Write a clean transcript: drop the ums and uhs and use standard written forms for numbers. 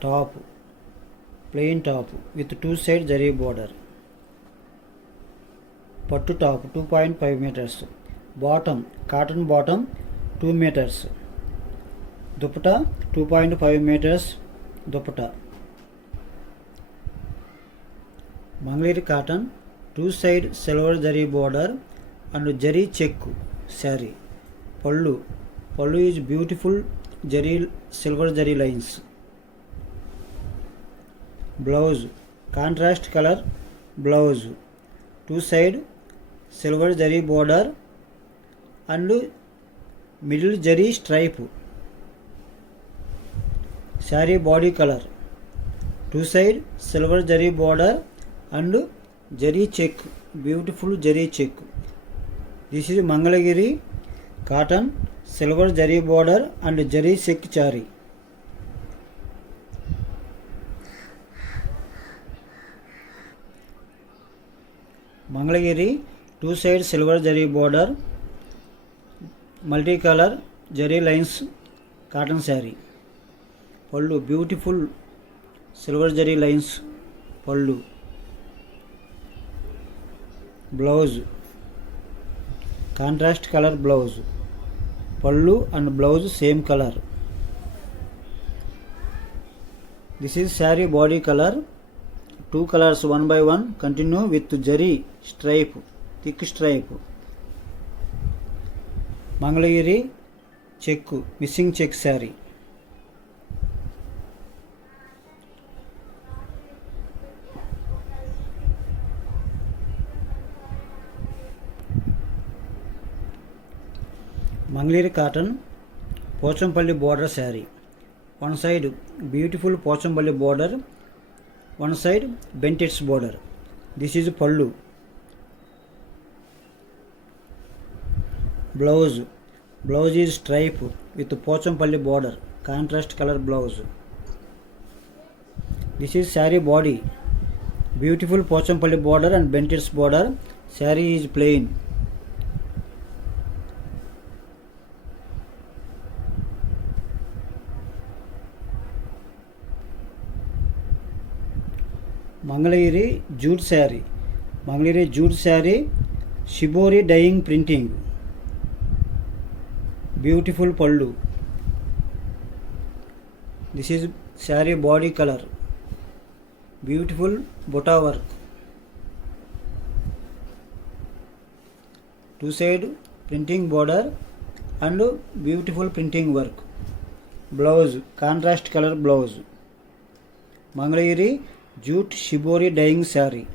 Top, plain top with two side zari border. Pattu top 2.5 meters. Bottom, cotton bottom 2 meters. Dupatta 2.5 meters. Dupatta. Mangaliri cotton, two side silver zari border and zari check saree. Pallu is beautiful zari, silver zari lines. Blouse, contrast color blouse, two side silver zari border and middle zari stripe. Saree body color, two side silver zari border and zari check, beautiful zari check. This is Mangalagiri cotton, silver zari border and zari check saree. Mangalagiri, two side silver zari border, multicolor zari lines, cotton saree. Pallu, beautiful silver zari lines, pallu. Blouse, contrast color blouse. Pallu and blouse same color. This is saree body color. Two colors one by one continue with zari stripe, thick stripe. Mangalagiri check, missing check saree. Mangalagiri cotton, Pochampalli border saree. One side beautiful Pochampalli border, one side bent its border. This is pallu. Blouse is stripe with Pochampalli border, contrast color blouse. This is saree body, beautiful Pochampalli border and bent its border. Saree is plain. Mangalagiri jute saree. Mangalagiri jute saree, shibori dyeing printing. Beautiful pallu. This is saree body color. Beautiful butta work. Two side printing border and beautiful printing work. Blouse, contrast color blouse. Mangalagiri jute shibori dyeing saree.